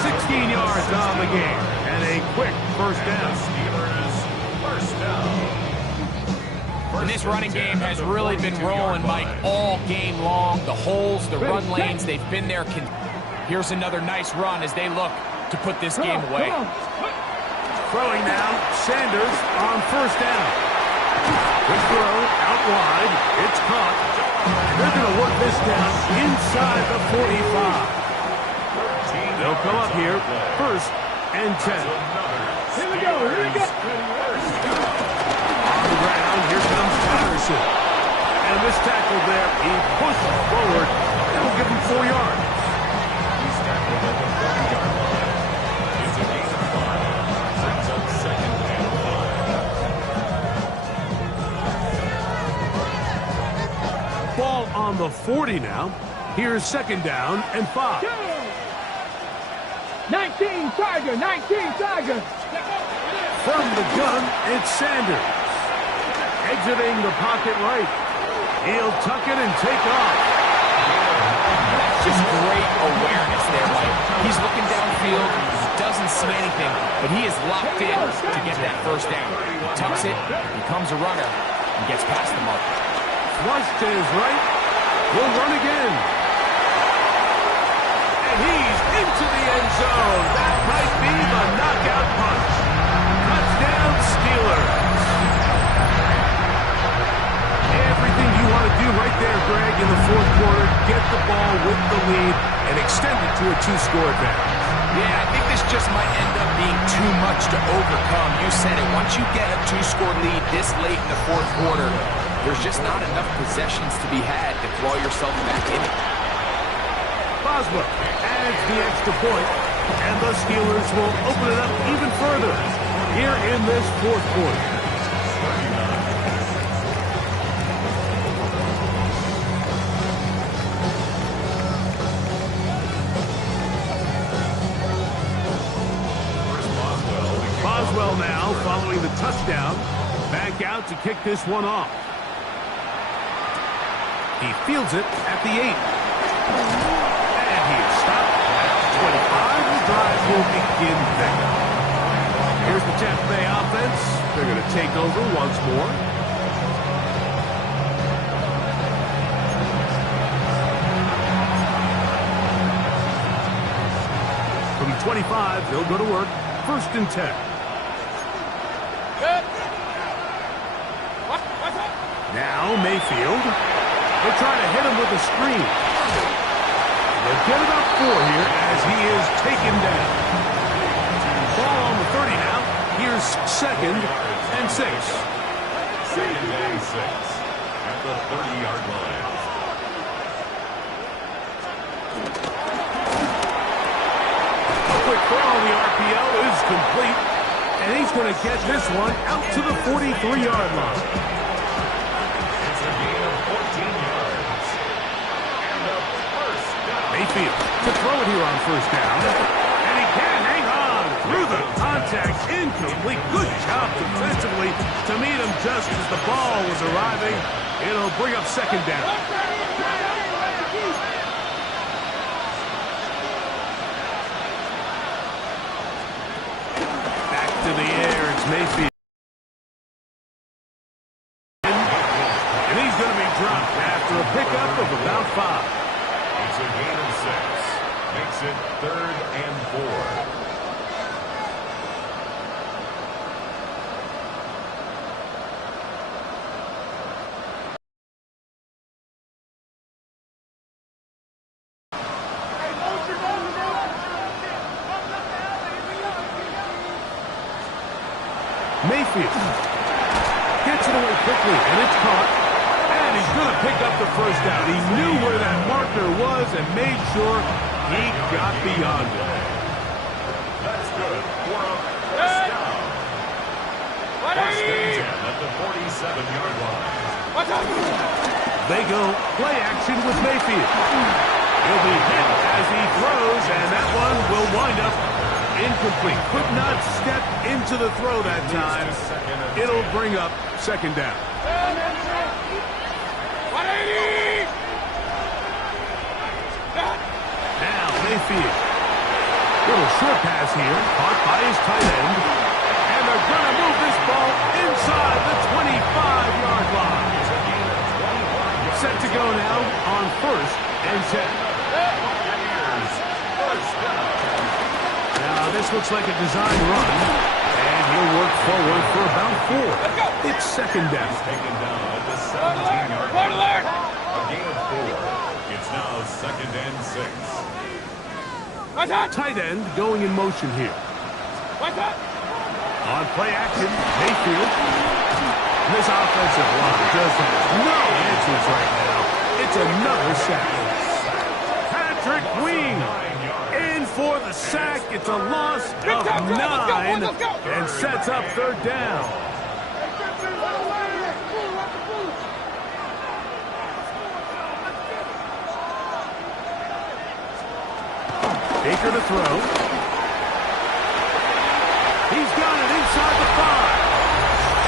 16 yards on the game. And a quick first down. Steelers, first down. And this running game has really been rolling, Mike, all game long. The holes, the run lanes, they've been there. Here's another nice run as they look to put this game away. Throwing now, Sanders on first down. Good throw, out wide. It's caught. They're going to work this down inside the 45. They'll come up here, first and 10. Here we go. Here we go. On the ground, here comes Patterson. And this tackle there, he pushes forward. That'll give him 4 yards. He's tackled at the 40-yard line. It's a gain of 5. Brings up second and 5. Ball on the 40 now. Here's second down and 5. 19 Tiger. 19 Tiger. From the gun, it's Sanders. Exiting the pocket right. He'll tuck it and take off. That's just great awareness there, Mike. He's looking downfield, doesn't see anything, but he is locked in to get that first down. He tucks it, becomes a runner, and gets past the mark. Flush to his right. He'll run again. And he's into the end zone. That might be the knockout punch. Touchdown, Steelers. 2-score advantage. Yeah, I think this just might end up being too much to overcome. You said it. Once you get a 2-score lead this late in the fourth quarter, there's just not enough possessions to be had to claw yourself back in it. Boswell adds the extra point, and the Steelers will open it up even further here in this fourth quarter. Boswell now following the touchdown, back out to kick this one off. He fields it at the 8. And he is stopped at 25. The drive will begin there. Here's the Tampa Bay offense. They're going to take over once more. From 25, they'll go to work. 1st and 10. Now Mayfield. They're trying to hit him with a screen. They'll get about 4 here as he is taken down. Ball on the 30 now. Here's 2nd and 6. 2nd and 6 at the 30-yard line. A quick throw on the RPO is complete. And he's going to get this one out to the 43-yard line. It's a gain of 14 yards. And a first down. Mayfield to throw it here on 1st down. And he can hang on through the contact. Incomplete. Good job defensively to meet him just as the ball was arriving. It'll bring up 2nd down. Back to the air. It's Mayfield. And he's going to be dropped after a pickup of about 5. It's a gain of 6. Makes it 3rd and 4. Mayfield gets it away quickly, and it's caught. And he's going to pick up the 1st down. He knew where that marker was and made sure he got beyond it. That's good for a first down. 1st and 10 at the 47-yard line. They go play action with Mayfield. He'll be hit as he throws, and that one will wind up incomplete. Could not step into the throw that time. It'll bring up 2nd down. 180! Now Mayfield. Little short pass here, caught by his tight end. And they're going to move this ball inside the 25-yard line. Set to go now on 1st and 10. Now this looks like a design run, and he'll work forward for about 4. It's 2nd down. Taken down at the 17-yard line. A gain of 4. It's now 2nd and 6. Tight end going in motion here. On play action, Mayfield. This offensive line just has no answers right now. It's another sack. Patrick Wing in for the sack. It's a loss of 9 and sets up 3rd down. Baker to throw. He's got it inside the 5.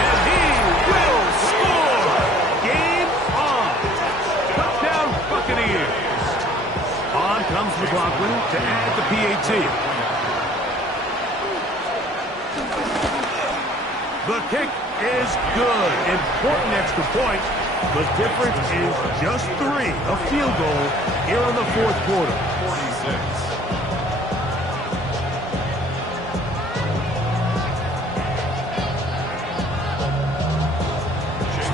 And he will score. Game on. Touchdown Buccaneers. On comes McLaughlin to add the PAT. The kick is good. Important extra point. The difference is just 3. A field goal here in the 4th quarter. 46.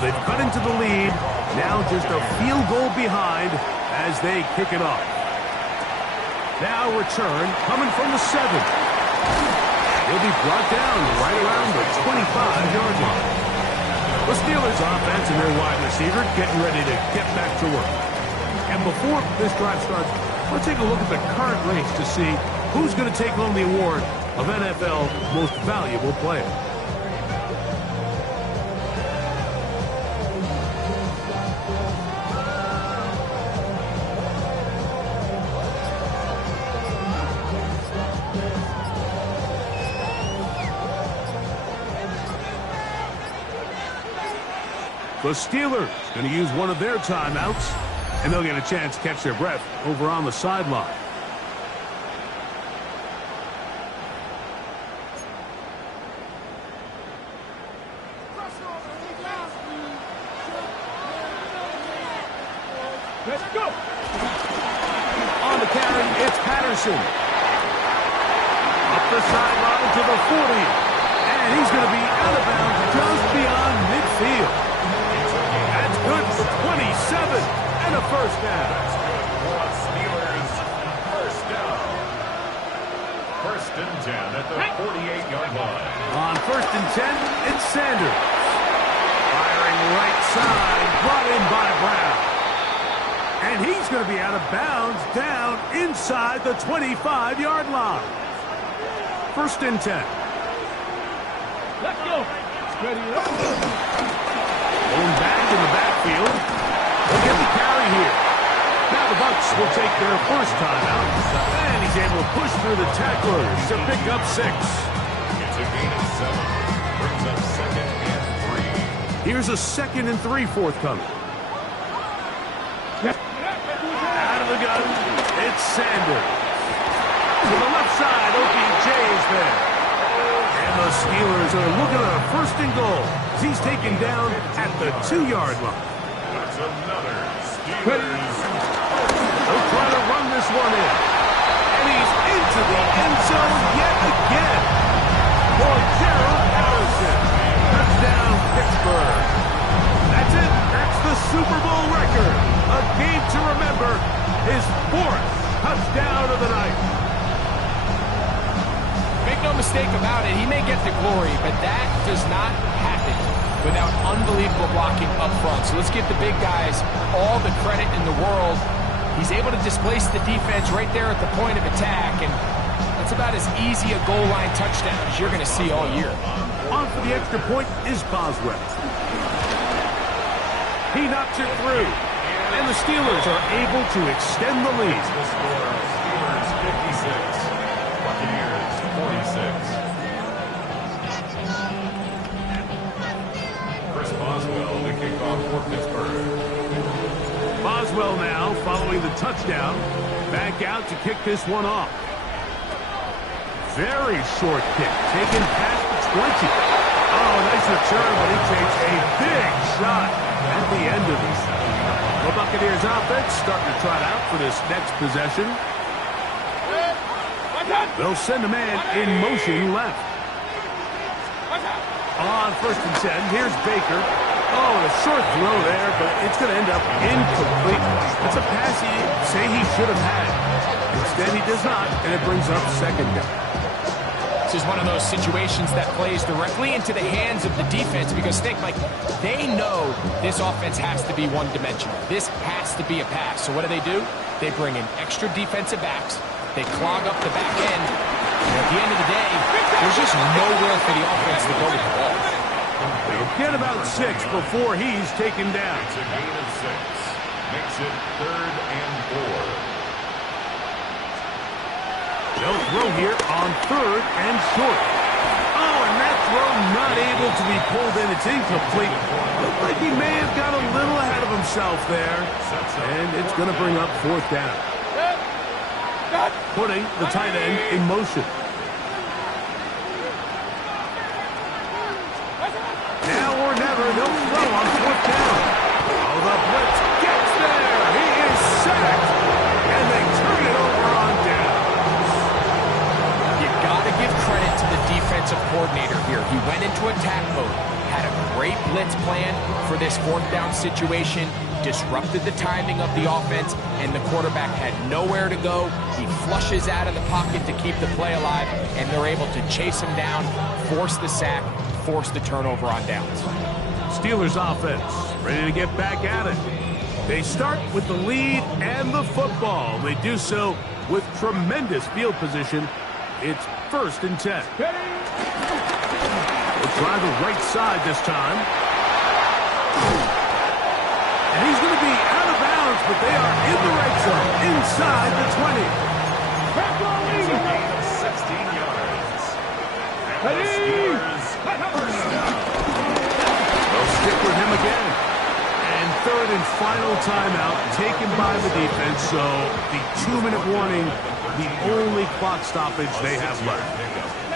They've cut into the lead. Now just a field goal behind as they kick it off. Now return coming from the 7. He'll be brought down right around the 25-yard line. The Steelers offense and their wide receiver getting ready to get back to work. And before this drive starts, let's take a look at the current race to see who's going to take home the award of NFL Most Valuable Player. The Steelers going to use one of their timeouts, and they'll get a chance to catch their breath over on the sideline. Let's go. On the carry, it's Patterson. Up the sideline to the 40. And he's going to be out of bounds just beyond midfield. That's good for 27 and a first down. That's good for Steelers. First down. First and 10 at the 48-yard line. On first and 10, it's Sanders. Firing right side, brought in by Brown. And he's going to be out of bounds down inside the 25-yard line. First and 10. Let's go. Ready up. Going back in the backfield. They'll get the carry here. Now the Bucs will take their first timeout. And he's able to push through the tacklers to pick up 6. It's a gain of 7. Brings up second and 3. Here's a 2nd and 3 forthcoming. Out of the gun, it's Sanders. To the left side, OBJ is there. And the Steelers are looking at a first and goal as he's taken down at the 2-yard line. That's another Steelers. They'll try to run this one in. And he's into the end zone yet again. For Gerald Harrison. Touchdown, Pittsburgh. That's it. That's the Super Bowl record. A game to remember. His 4th touchdown of the night. Make no mistake about it, he may get the glory, but that does not happen without unbelievable blocking up front. So let's give the big guys all the credit in the world. He's able to displace the defense right there at the point of attack, and that's about as easy a goal line touchdown as you're going to see all year. On for the extra point is Boswell. He knocks it through, and the Steelers are able to extend the lead. The score, Steelers 56, Buccaneers 46. Chris Boswell, the kickoff for Pittsburgh. Boswell now following the touchdown. Back out to kick this one off. Very short kick, taken past the 20. Oh, nice return, but he takes a big shot at the end of it. The Buccaneers offense starting to trot out for this next possession. They'll send a man in motion left. On first and 10, here's Baker. Oh, a short throw there, but it's going to end up incomplete. It's a pass he'd say he should have had. Instead, he does not, and it brings up second down. This is one of those situations that plays directly into the hands of the defense because, think, like, they know this offense has to be one-dimensional. This has to be a pass. So what do? They bring in extra defensive backs. They clog up the back end. And at the end of the day, there's just nowhere for the offense to go with the ball. They'll get about 6 before he's taken down. It's a gain of 6. Makes it 3rd and 4. They'll throw here on 3rd and short. Oh, and that throw not able to be pulled in. It's incomplete. Looked like he may have got a little ahead of himself there. And it's going to bring up 4th down. Putting the tight end in motion. Now or never, they'll throw on 4th down. Oh, the blitz gets there. He is sacked. And they turn it over on down. You got to give credit to the defensive coordinator here. He went into attack mode, had a great blitz plan for this fourth down situation, disrupted the timing of the offense, and the quarterback had nowhere to go. He flushes out of the pocket to keep the play alive, and they're able to chase him down, force the sack, force the turnover on downs. Steelers offense ready to get back at it. They start with the lead and the football. They do so with tremendous field position. It's 1st and 10. They'll try the right side this time. And he's going to be out of bounds, but they are in the red zone, inside the 20. It's a gain of 16 yards. And the Steelers first down. They'll stick with him again. And 3rd and final timeout taken by the defense, so the 2-minute warning, the only clock stoppage they have left.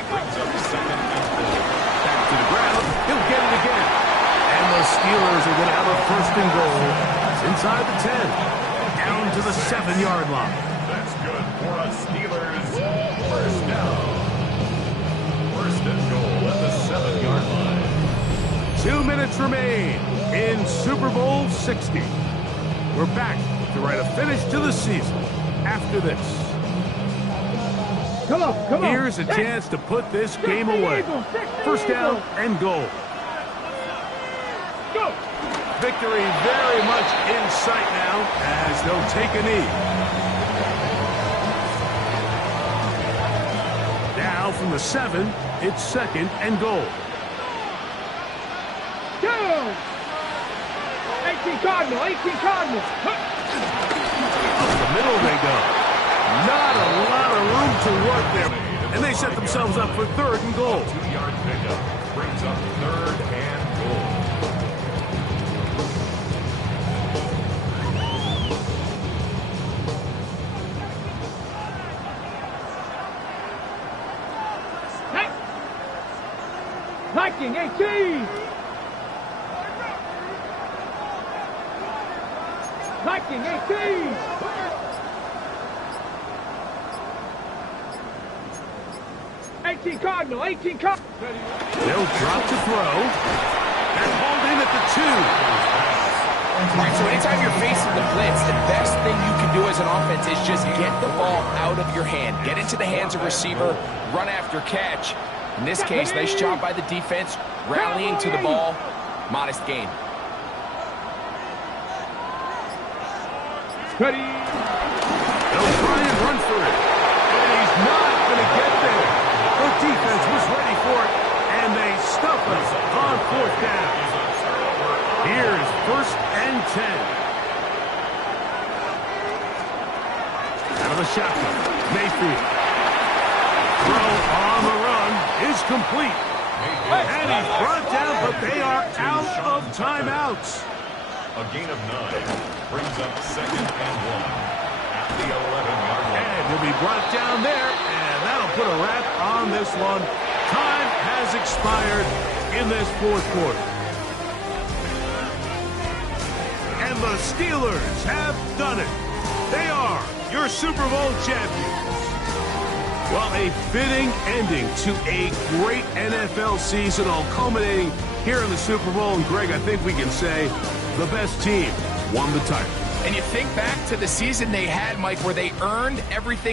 Brings up 2nd and 4. Back to the ground. He'll get it again. And the Steelers are going to have a 1st and goal. It's inside the 10. Down to the 7-yard line. That's good for us Steelers. First down. 1st and goal at the 7-yard line. 2 minutes remain in Super Bowl 60. We're back to write a finish to the season after this. Come on. Here's a chance to put this game away. 1st down and goal. Go. Victory very much in sight now as they'll take a knee. Now from the 7, it's 2nd and goal. Go. 18 Cardinal. Up the middle they go. Not a lot of room to work there. And they set themselves up for 3rd and goal. 2-yard pickup. Brings up 3rd and goal. Hey. Viking 18. Viking 18. 18 Cardinal. They'll drop to throw. And hold in at the 2. All right, so anytime you're facing the blitz, the best thing you can do as an offense is just get the ball out of your hand. Get into the hands of receiver, run after catch. In this case, nice job by the defense, rallying to the ball. Modest gain. Ready. They'll try and run for it. And he's not going to get there. The defense was ready for it, and they stuff us on 4th down. Here's 1st and 10. Out of the shotgun, Mayfield. Throw on the run is complete. And he's brought down, but they are out of timeouts. A gain of 9 brings up 2nd and 1 at the 11-yard line. And he'll be brought down there, and that'll put a wrap on this one. Time has expired in this 4th quarter. And the Steelers have done it. They are your Super Bowl champions. Well, a fitting ending to a great NFL season, all culminating here in the Super Bowl. And Greg, I think we can say the best team won the title. And you think back to the season they had, Mike, where they earned everything